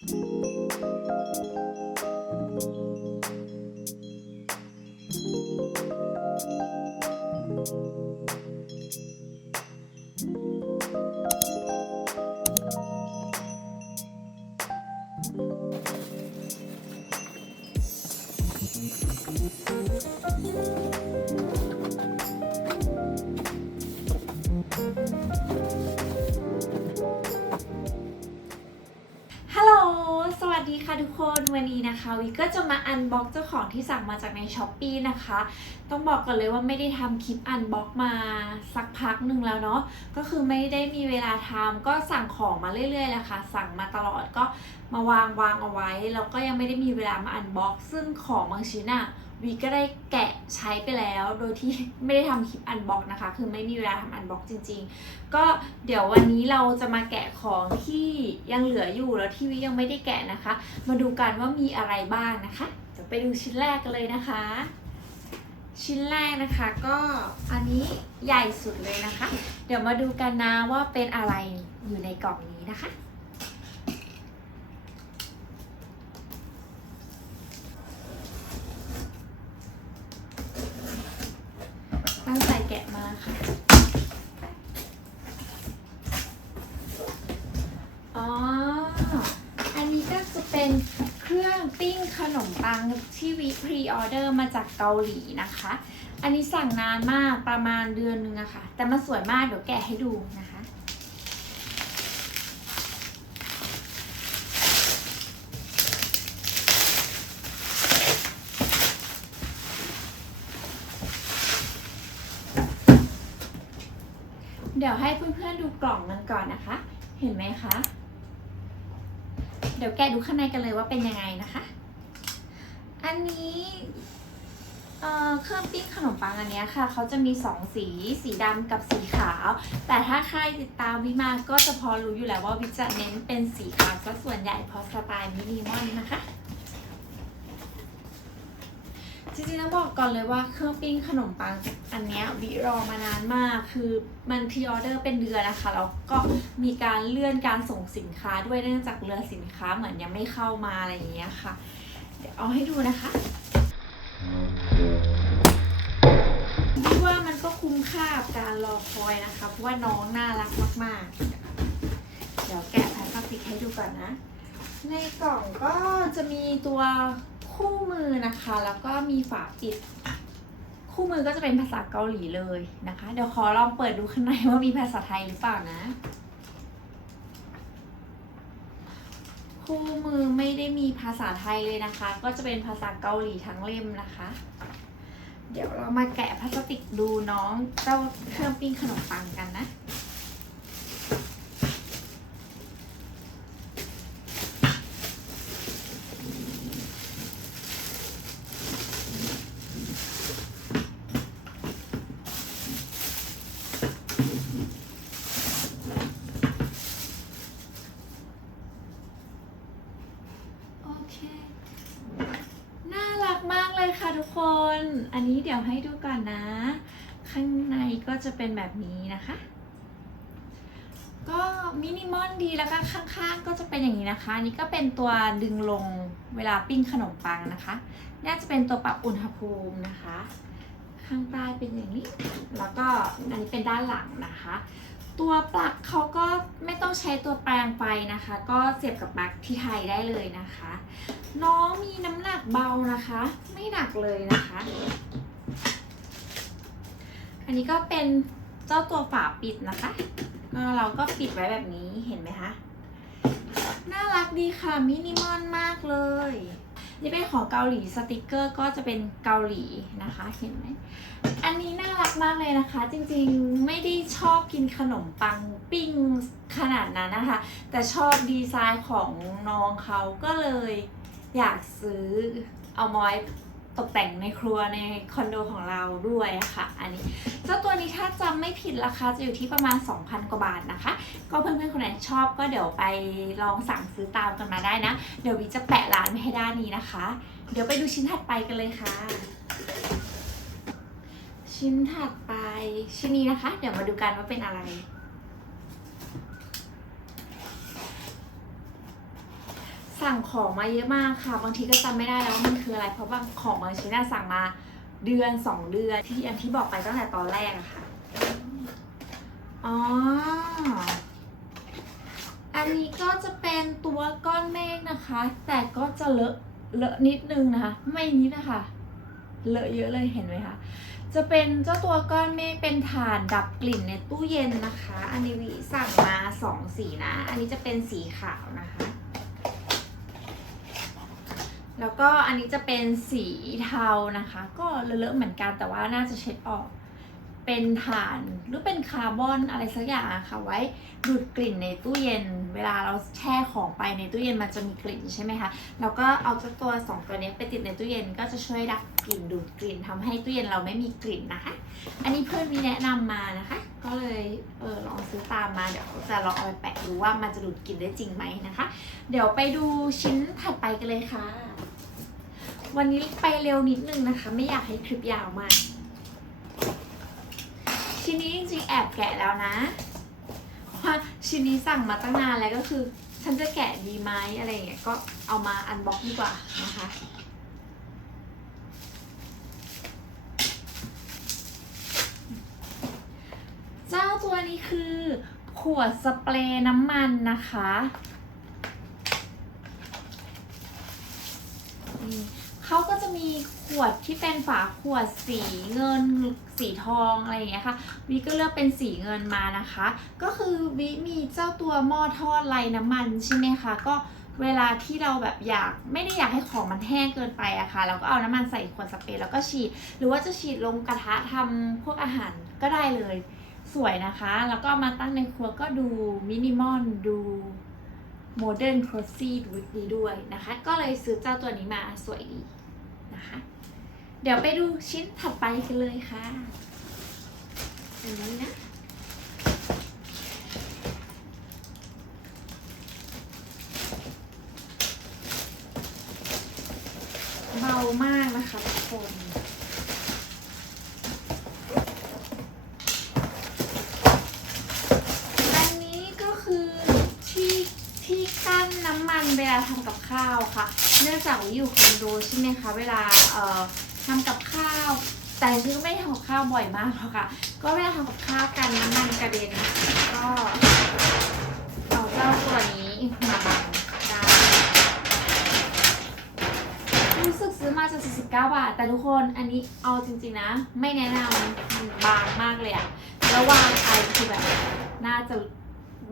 ฮัล วิก็จะมาอันบ็อกเจ้าของที่สั่งมาจากในช้อปปีนะคะ ต้องบอกกันเลยว่าไม่ได้ทำคลิปอันบ็อกมาสักพักหนึ่งแล้วเนาะ ก็คือไม่ได้มีเวลาทำก็สั่งของมาเรื่อยๆแหละค่ะ สั่งมาตลอดก็มาวางวางเอาไว้ แล้วก็ยังไม่ได้มีเวลามาอันบ็อกซึ่งของบางชิ้นอะ วีก็ได้แกะใช้ไปแล้วโดยที่ไม่ได้ทำคลิปอันบ็อกนะคะ คือไม่มีเวลาทำอันบ็อกจริง ๆ ก็เดี๋ยววันนี้เราจะมาแกะของที่ยังเหลืออยู่แล้วที่วิยังไม่ได้แกะนะคะ มาดูกันว่ามีอะไรบ้างนะคะเดี๋ยวไปดูชิ้นแรกกันเลยนะคะ ชิ้นแรกนะคะก็อันนี้ใหญ่สุดเลยนะคะ เดี๋ยวมาดูกันนะว่าเป็นอะไรอยู่ในกล่องนี้นะคะ ตั้งใจแกะมาค่ะ อ๋อ อันนี้ก็จะเป็นเครื่องปิ้งขนมปังที่วิพรีออเดอร์มา จากเกาหลีนะคะ อันนี้สั่งนานมากประมาณเดือนนึงอะค่ะ แต่มันสวยมากเดี๋ยวแกะให้ดูนะคะ เดี๋ยวให้เพื่อนๆดูกล่องมันก่อนนะคะ เห็นไหมคะ เดี๋ยวแกะดูข้างในกันเลยว่าเป็นยังไงนะคะอันนี้ เอ่อเครื่องปิ้งขนมปังอันเนี้ยค่ะเขาจะมีสองสี สีดำกับสีขาว แต่ถ้าใครติดตามวิมาก็จะพอรู้อยู่แล้วว่าวิจะเน้นเป็นสีขาวซะส่วนใหญ่เพราะสไตล์มินิมอลนะคะ จริงๆต้องบอกก่อนเลยว่าเครื่องปิ้งขนมปังอันเนี้ยวิรอมานานมาก คือมันพรีออเดอร์เป็นเดือนนะคะ แล้วก็มีการเลื่อนการส่งสินค้าด้วยเนื่องจากเรือสินค้าเหมือนยังไม่เข้ามาอะไรอย่างเงี้ยค่ะ เดี๋ยวเอาให้ดูนะคะากับการรอคอยนะคะเพราะว่าน้องน่ารักมากๆ เดี๋ยวแกะแพลาสติกให้ดูก่อนนะ ในกล่องก็จะมีตัวคู่มือนะคะ แล้วก็มีฝาปิด คู่มือก็จะเป็นภาษาเกาหลีเลยนะคะ เดี๋ยวขอลองเปิดดูข้างในว่ามีภาษาไทยหรือเปล่านะ คู่มือไม่ได้มีภาษาไทยเลยนะคะ ก็จะเป็นภาษาเกาหลีทั้งเล่มนะคะ เดี๋ยวเรามาแกะพลาสติกดูน้องเจ้าเครื่องปิ้งขนมปังกันนะ โอเค เลยค่ะทุกคน อันนี้เดี๋ยวให้ดูก่อนนะ ข้างในก็จะเป็นแบบนี้นะคะ ก็มินิมอลดีแล้วก็ข้างๆก็จะเป็นอย่างนี้นะคะ อันนี้ก็เป็นตัวดึงลงเวลาปิ้งขนมปังนะคะ น่าจะเป็นตัวปรับอุณหภูมินะคะ ข้างใต้เป็นอย่างนี้ แล้วก็อันนี้เป็นด้านหลังนะคะ ตัวปลั๊กเขาก็ไม่ต้องใช้ตัวแปลงไฟนะคะ ก็เสียบกับปลั๊กที่ไทยได้เลยนะคะ น้องมีน้ำหนักเบานะคะ ไม่หนักเลยนะคะ อันนี้ก็เป็นเจ้าตัวฝาปิดนะคะก็เราก็ปิดไว้แบบนี้เห็นไหมคะ น่ารักดีค่ะ มินิมอลมากเลย นี่เป็นของเกาหลีสติกเกอร์ก็จะเป็นเกาหลีนะคะเห็นไหมอันนี้น่ารักมากเลยนะคะ จริงๆไม่ได้ชอบกินขนมปังปิ้งขนาดนั้นนะคะ แต่ชอบดีไซน์ของน้องเขาก็เลยอยากซื้อเอามาไว้ ตกแต่งในครัวในคอนโดของเราด้วยค่ะ อันนี้เจ้าตัวนี้ถ้าจำไม่ผิดราคาจะอยู่ที่ประมาณ 2,000 กว่าบาทนะคะ ก็เพื่อนๆคนไหนชอบก็เดี๋ยวไปลองสั่งซื้อตามกันมาได้นะ เดี๋ยววิจะแปะร้านไว้ให้ด้านนี้นะคะ เดี๋ยวไปดูชิ้นถัดไปกันเลยค่ะ ชิ้นถัดไปชิ้นนี้นะคะ เดี๋ยวมาดูกันว่าเป็นอะไร สั่งของมาเยอะมากค่ะ บางทีก็จำไม่ได้แล้วว่ามันคืออะไร เพราะบางของบางชิ้นน่ะสั่งมาเดือนสองเดือนที่อย่างที่บอกไปตั้งแต่ตอนแรกอะค่ะ อ๋อ อันนี้ก็จะเป็นตัวก้อนเมฆนะคะ แต่ก็จะเลอะเลอะนิดนึงนะคะ ไม่นิดนะคะ เลอะเยอะเลยเห็นไหมคะ จะเป็นเจ้าตัวก้อนเมฆเป็นถ่านดับกลิ่นในตู้เย็นนะคะ อันนี้วิสั่งมาสองสีนะ อันนี้จะเป็นสีขาวนะคะ แล้วก็อันนี้จะเป็นสีเทานะคะ ก็เลอะๆเหมือนกันแต่ว่าน่าจะเช็ดออก เป็นถ่านหรือเป็นคาร์บอนอะไรสักอย่างอะค่ะ ไว้ดูดกลิ่นในตู้เย็น เวลาเราแช่ของไปในตู้เย็นมันจะมีกลิ่นใช่ไหมคะแล้วก็เอาเจ้าตัวสองตัวนี้ไปติดในตู้เย็นก็จะช่วยดับกลิ่นดูดกลิ่นทำให้ตู้เย็นเราไม่มีกลิ่นนะคะ อันนี้เพื่อนมีแนะนำมานะคะ ก็เลยเออลองซื้อตามมาเดี๋ยวจะลองเอาไปแปะดูว่ามันจะดูดกลิ่นได้จริงไหมนะคะ เดี๋ยวไปดูชิ้นถัดไปกันเลยค่ะ วันนี้ไปเร็วนิดนึงนะคะ ไม่อยากให้คลิปยาวมากชิ้นนี้จริงๆแอบแกะแล้วนะว่าชิ้นนี้สั่งมาตั้งนานแล้วก็คือ ฉันจะแกะดีไหมอะไรอย่างเงี้ยก็เอามาอันบ็อกดีกว่านะคะเจ้าตัวนี้คือขวดสเปรย์น้ำมันนะคะนี่ เขาก็จะมีขวดที่เป็นฝาขวดสีเงินสีทองอะไรอย่างเงี้ยค่ะวิก็เลือกเป็นสีเงินมานะคะ ก็คือวิมีเจ้าตัวหม้อทอดไร้น้ำมันใช่ไหมคะก็เวลาที่เราแบบอยากไม่ได้อยากให้ของมันแห้งเกินไปอะค่ะ เราก็เอาน้ำมันใส่ขวดสเปรย์แล้วก็ฉีด หรือว่าจะฉีดลงกระทะทำพวกอาหารก็ได้เลยสวยนะคะ แล้วก็มาตั้งในครัวก็ดูมินิมอลดูโมเดิร์นครอสซี่ดูดีด้วยนะคะ ก็เลยซื้อเจ้าตัวนี้มาสวยดี นะคะ เดี๋ยวไปดูชิ้นถัดไปกันเลยค่ะอันนี้นะเบามากนะคะทุกคน อันนี้ก็คือที่ที่กั้นน้ำมันเวลาทำกับข้าวค่ะ เนื่อง จากอยู่คอนโดใช่ไหมคะเวลาเอ่อทำกับข้าว แต่จริงๆก็ไม่ได้ทำกับข้าวบ่อยมากหรอกค่ะ ก็เวลาทำกับข้าวกันน้ำมันกระเด็นก็เอาเจ้าตัวนี้มาบังได้รู้สึกซื้อมาจะ49 บาท แต่ทุกคนอันนี้เอาจริงๆนะ ไม่แนะนำมันบางมากเลยอะแล้ววางไอคือแบบน่าจะ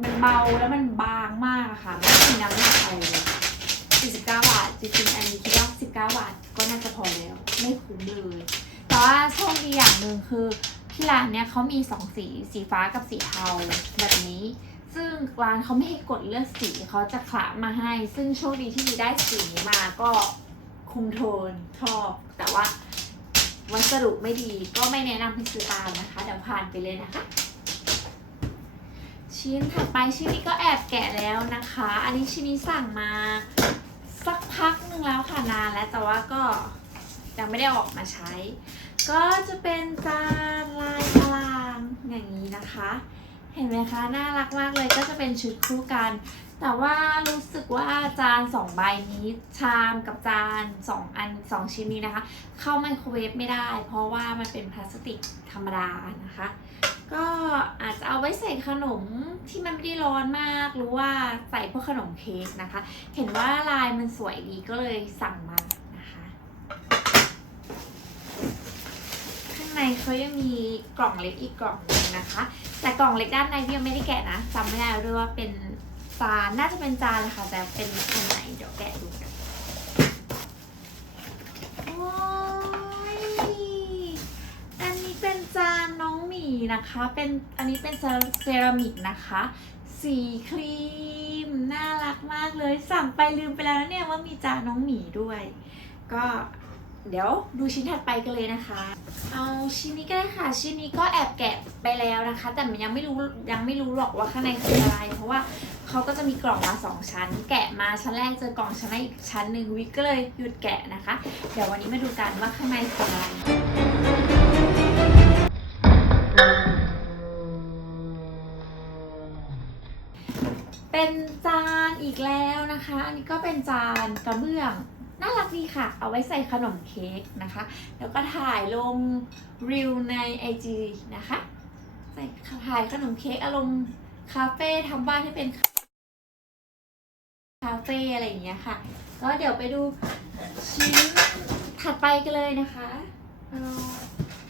มันเบาแล้วมันบางมากอะค่ะไม่มีน้ำหนักอะไรเลย 49 บาท จริงๆ อันนี้คิดว่า19 บาท ก็น่าจะพอแล้ว ไม่คุ้มเลย แต่ว่าโชคดีอย่างหนึ่งคือที่ร้านเนี้ยเขามีสองสี สีฟ้ากับสีเทาแบบนี้ ซึ่งร้านเขาไม่ให้กดเลือกสีเขาจะคละมาให้ ซึ่งโชคดีที่มีได้สีมาก็คุมโทนชอบ แต่ว่าวัสดุไม่ดีก็ไม่แนะนำให้ซื้อตามนะคะ เดี๋ยวผ่านไปเลยนะคะ ชิ้นถัดไปชิ้นนี้ก็แอบแกะแล้วนะคะ อันนี้ชิ้นนี้สั่งมา สักพักหนึ่งแล้วค่ะนานแล้วแต่ว่าก็ยังไม่ได้ออกมาใช้ ก็จะเป็นจานลายอลามอย่างนี้นะคะ เห็นไหมคะน่ารักมากเลยก็จะเป็นชุดคู่กัน แต่ว่ารู้สึกว่าจานสองใบนี้ชามกับจานสองอันสองชิ้นนี้นะคะ เข้าไมโครเวฟไม่ได้ เพราะว่ามันเป็นพลาสติกธรรมดานะคะ ก็อาจจะเอาไว้ใส่ขนมที่มันไม่ได้ร้อนมากหรือว่าใส่พวกขนมเค้กนะคะ เห็นว่าลายมันสวยดีก็เลยสั่งมานะคะ ข้างในเขายังมีกล่องเล็กอีกกล่องหนึงนะคะ แต่กล่องเล็กด้านในพี่ยังไม่ได้แกะนะจำไม่ได้ด้วยว่าเป็นจานน่าจะเป็นจานแหละค่ะแต่เป็นอันไหนเดี๋ยวแกะดูกันโอ้ยอันนี้เป็นจาน น้องหมีนะคะเป็นอันนี้เป็นเซรามิกนะคะ สีครีม น่ารักมากเลย สั่งไปลืมไปแล้วนะเนี่ยว่ามีจานน้องหมีด้วย ก็เดี๋ยวดูชิ้นถัดไปกันเลยนะคะ เอาชิ้นนี้ก็ได้ค่ะ ชิ้นนี้ก็แอบแกะไปแล้วนะคะ แต่มันยังไม่รู้ยังไม่รู้หรอกว่าข้างในคืออะไร เพราะว่าเขาก็จะมีกล่องมาสองชั้น แกะมาชั้นแรกเจอกล่องชั้นในอีกชั้นหนึ่งวิกก็เลยหยุดแกะนะคะ เดี๋ยววันนี้มาดูกันว่าข้างในคืออะไร เป็นจานอีกแล้วนะคะ อันนี้ก็เป็นจานกระเบื้องน่ารักดีค่ะ เอาไว้ใส่ขนมเค้กนะคะ แล้วก็ถ่ายลงรีวใน IG นะคะ ใส่ถ่ายขนมเค้กอารมณ์คาเฟ่ทำบ้านให้เป็นคาเฟ่อะไรอย่างเงี้ยค่ะ ก็เดี๋ยวไปดูชิ้นถัดไปกันเลยนะคะ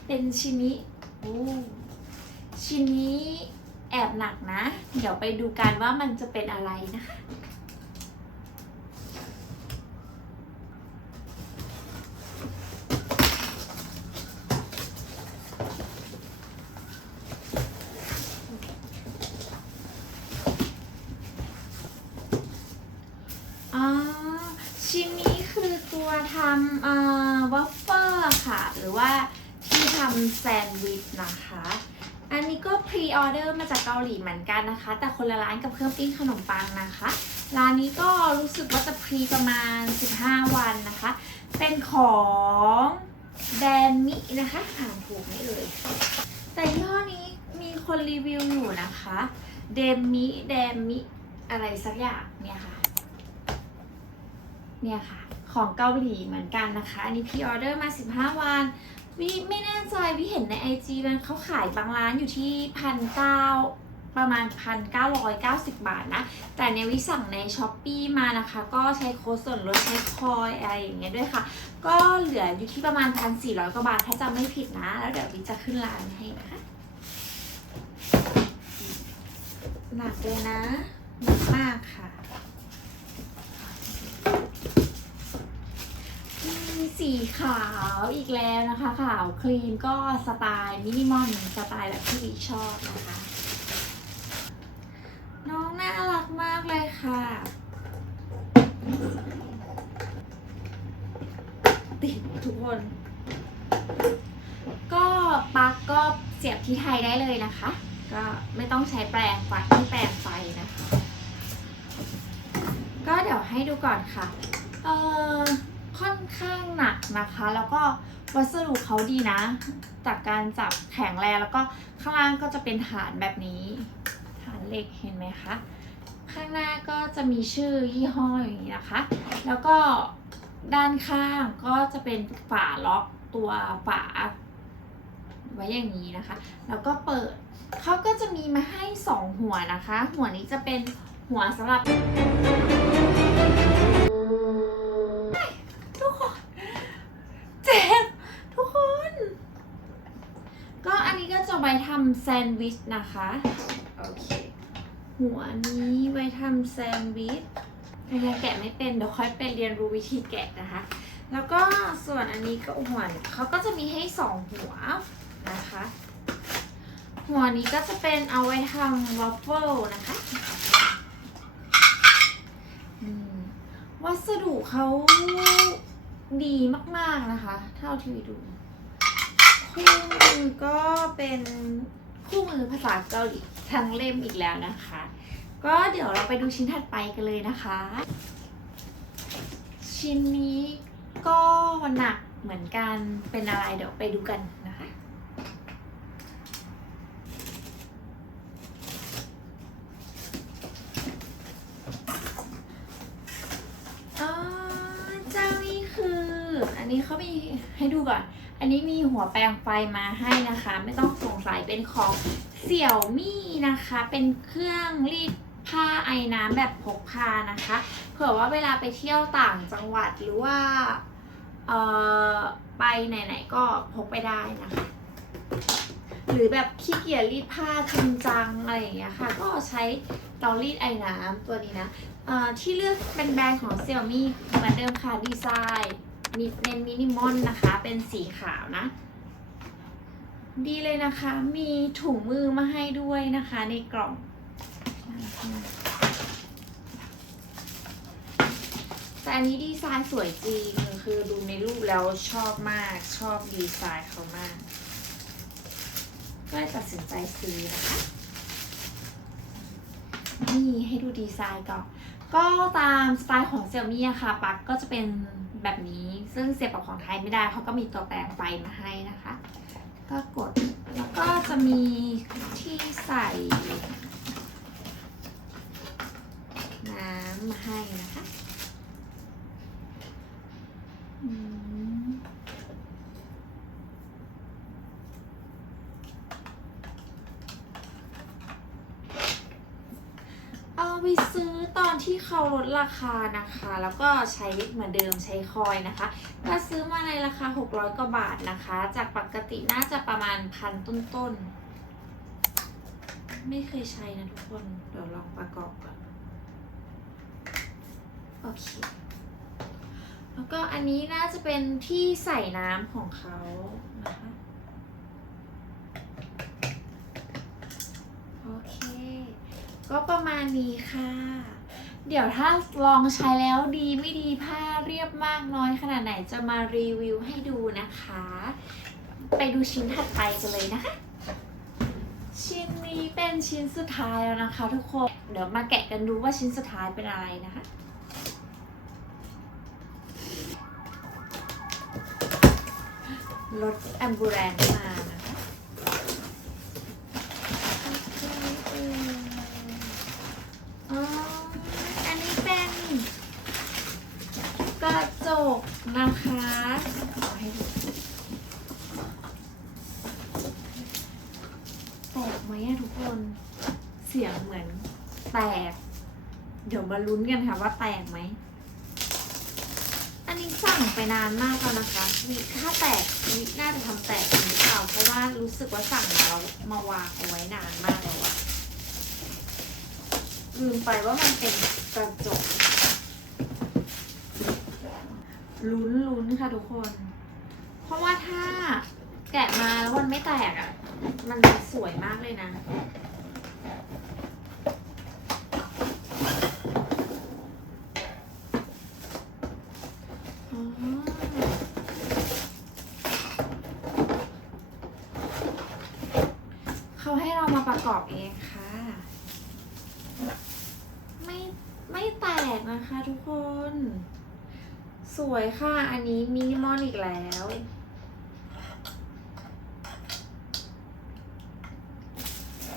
เป็นชิ้นนี้ ชิ้นนี้แอบหนักนะ เดี๋ยวไปดูกันว่ามันจะเป็นอะไรนะคะอ๋อชิ้นนี้คือตัวทำวัฟเฟิลค่ะ หรือว่า ทำแซนด์วิชนะคะ อันนี้ก็พรีออเดอร์มาจากเกาหลีเหมือนกันนะคะ แต่คนละร้านกับเครื่องปิ้งขนมปังนะคะ ร้านนี้ก็รู้สึกว่าจะพรีประมาณ 15 วันนะคะ เป็นของแดนมินะคะอ่านถูกไหมเอ่ยแต่ยี่ห้อนี้มีคนรีวิวอยู่นะคะเดมิเดมิอะไรสักอย่างเนี่ยค่ะ เนี่ยค่ะ ของเกาหลีเหมือนกันนะคะ อันนี้พีออเดอร์มา 15 วัน วิไม่แน่ใจวิเห็นใน IG มันเขาขายบางร้านอยู่ที่พันเก้าประมาณ 1,990 บาทนะ แต่เนี่ยวิสั่งในช้อปปีมานะคะ ก็ใช้โค้ดส่วนลดใช้คอยอะไรอย่างเงี้ยด้วยค่ะ ก็เหลืออยู่ที่ประมาณ 1,400 กว่าบาท ถ้าจำไม่ผิดนะ แล้วเดี๋ยววิจะขึ้นร้านให้นะคะหนักเลยนะหนักมากค่ะ มี สีขาวอีกแล้วนะคะ ขาวครีมก็สไตล์มินิมอลสไตล์แบบที่วิชอบนะคะ น้องน่ารักมากเลยค่ะติดทุกคน ก็ปลั๊กก็เสียบที่ไทยได้เลยนะคะ ก็ไม่ต้องใช้แปรงไฟที่แปรงไฟนะคะ ก็เดี๋ยวให้ดูก่อนค่ะ เออ ค่อนข้างหนักนะคะ แล้วก็วัสดุเขาดีนะ จากการจับแข็งแรงแล้วก็ข้างล่างก็จะเป็นฐานแบบนี้ ฐานเหล็กเห็นไหมคะข้างหน้าก็จะมีชื่อยี่ห้ออย่างนี้นะคะ แล้วก็ด้านข้างก็จะเป็นฝาล็อกตัวฝาไว้อย่างนี้นะคะ แล้วก็เปิดเขาก็จะมีมาให้สองหัวนะคะ หัวนี้จะเป็นหัวสำหรับ ทุกคน เจ็บ ทุกคน ก็อันนี้ก็จะไว้ทำแซนด์วิชนะคะ โอเค หัวนี้ไว้ทำแซนด์วิชยังแกะไม่เป็นเดี๋ยวค่อยไปเรียนรู้วิธีแกะนะคะ แล้วก็ส่วนอันนี้ก็หัวเขาก็จะมีให้สองหัวนะคะ หัวนี้ก็จะเป็นเอาไว้ทำวัฟเฟิลนะคะวัสดุเขาดีมาก ๆ นะคะ เท่าที่ดูคู่มือก็เป็น คู่มือภาษาเกาหลีทั้งเล่มอีกแล้วนะคะ ก็เดี๋ยวเราไปดูชิ้นถัดไปกันเลยนะคะ ชิ้นนี้ก็หนักเหมือนกันเป็นอะไรเดี๋ยวไปดูกันนะคะ อ๋อเจ้านี่คือ อันนี้เขามีให้ดูก่อน อันนี้มีหัวแปรงไฟมาให้นะคะ ไม่ต้องสงสัยเป็นของเสี่ยวมี่นะคะ เป็นเครื่องรีดผ้าไอน้ำแบบพกพานะคะ เผื่อว่าเวลาไปเที่ยวต่างจังหวัดหรือว่าเอ่อไปไหนๆก็พกไปได้นะคะ หรือแบบขี้เกียจรีดผ้าจริงจังอะไรอย่างเงี้ยค่ะ ก็ใช้เตารีดไอน้ำตัวนี้นะเออที่เลือกเป็นแบรนด์ของ Xiaomi เหมือนเดิมค่ะดีไซน์ เน้นมินิมอลนะคะ เป็นสีขาวนะ ดีเลยนะคะ มีถุงมือมาให้ด้วยนะคะ ในกล่องแต่อันนี้ดีไซน์สวยจริง คือดูในรูปแล้วชอบมาก ชอบดีไซน์เขามาก ก็เลยตัดสินใจซื้อนะคะ นี่ให้ดูดีไซน์ก่อน ก็ตามสไตล์ของเซี่ยมี่อะค่ะ ปั๊กก็จะเป็น แบบนี้ ซึ่งเสียบกับของไทยไม่ได้เขาก็มีตัวแปลงไฟมาให้นะคะ ก็กดแล้วก็จะมีที่ใส่น้ำมาให้นะคะ อืมเอา ไปซื้อตอนที่เขาลดราคานะคะ แล้วก็ใช้เหมือนเดิมใช้คอยนะคะ ก็ซื้อมาในราคา 600 กว่าบาทนะคะ จากปกติน่าจะประมาณพันต้นๆ ไม่เคยใช้นะทุกคน เดี๋ยวลองประกอบก่อน โอเค แล้วก็อันนี้น่าจะเป็นที่ใส่น้ำของเขานะคะ โอเค ก็ประมาณนี้ค่ะ เดี๋ยวถ้าลองใช้แล้วดีไม่ดีผ้าเรียบมากน้อยขนาดไหนจะมารีวิวให้ดูนะคะ ไปดูชิ้นถัดไปกันเลยนะคะ ชิ้นนี้เป็นชิ้นสุดท้ายแล้วนะคะ ทุกคน เดี๋ยวมาแกะกันดูว่าชิ้นสุดท้ายเป็นอะไรนะคะรถแอมบูแรนมานะคะอ๋ออันนี้เป็นกระจก นะคะขอให้ดูแตกไหมอะทุกคน เสียงเหมือนแตก เดี๋ยวมาลุ้นกันค่ะว่าแตกไหม อันนี้สั่งไปนานมากแล้วนะคะวิถ้าแตกวิน่าจะทำแตกจริงหรือเปล่าเพราะว่ารู้สึกว่าสั่งมาแล้วมาวางเอาไว้นานมากแล้วอะลืมไปว่ามันเป็นกระจก ลุ้นลุ้นค่ะทุกคน เพราะว่าถ้าแกะมาแล้วมันไม่แตกอะมันสวยมากเลยนะ เขาให้เรามาประกอบเองค่ะ ไม่ ไม่แตกนะคะทุกคน สวยค่ะ อันนี้มินิมอลอีกแล้ว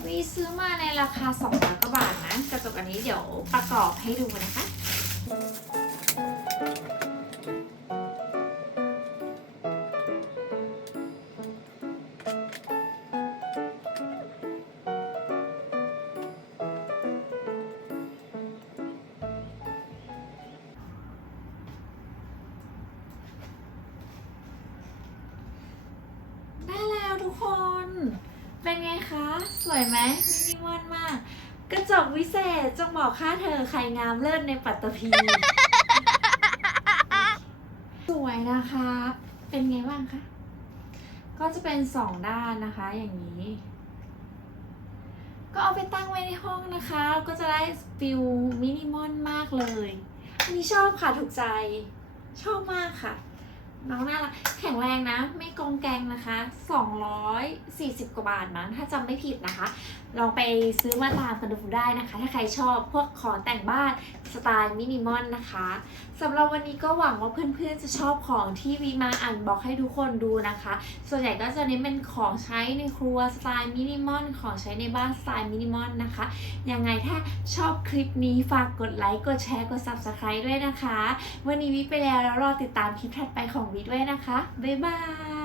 วีซื้อมาในราคา200กว่าบาทนะ กระจกอันนี้เดี๋ยวประกอบให้ดูนะคะ เป็นไงคะ สวยไหมมินิมอลมาก กระจกวิเศษจงบอกค่าเธอใครงามเลิศในปัตตภีสวยนะคะ เป็นไงบ้างคะ ก็จะเป็นสองด้านนะคะอย่างนี้ ก็เอาไปตั้งไว้ในห้องนะคะ ก็จะได้ฟิลมินิมอลมากเลย อันนี้ชอบค่ะถูกใจ ชอบมากค่ะ น้องน่ารักแข็งแรงนะ ไม่กองแกงนะคะ 240 กว่าบาทมั้งถ้าจำไม่ผิดนะคะ ลองไปซื้อมาตามกันดูได้นะคะ ถ้าใครชอบพวกของแต่งบ้านสไตล์มินิมอลนะคะสำหรับวันนี้ก็หวังว่าเพื่อนๆจะชอบของที่วีมาอ่านบอกให้ทุกคนดูนะคะ ส่วนใหญ่ก็จะเน้นเป็นของใช้ในครัวสไตล์มินิมอลของใช้ในบ้านสไตล์มินิมอลนะคะยังไงถ้าชอบคลิปนี้ฝากกดไลค์กดแชร์กด subscribe ด้วยนะคะ วันนี้วิไปแล้วแล้วรอติดตามคลิปถัดไปของวิด้วยนะคะบ๊ายบาย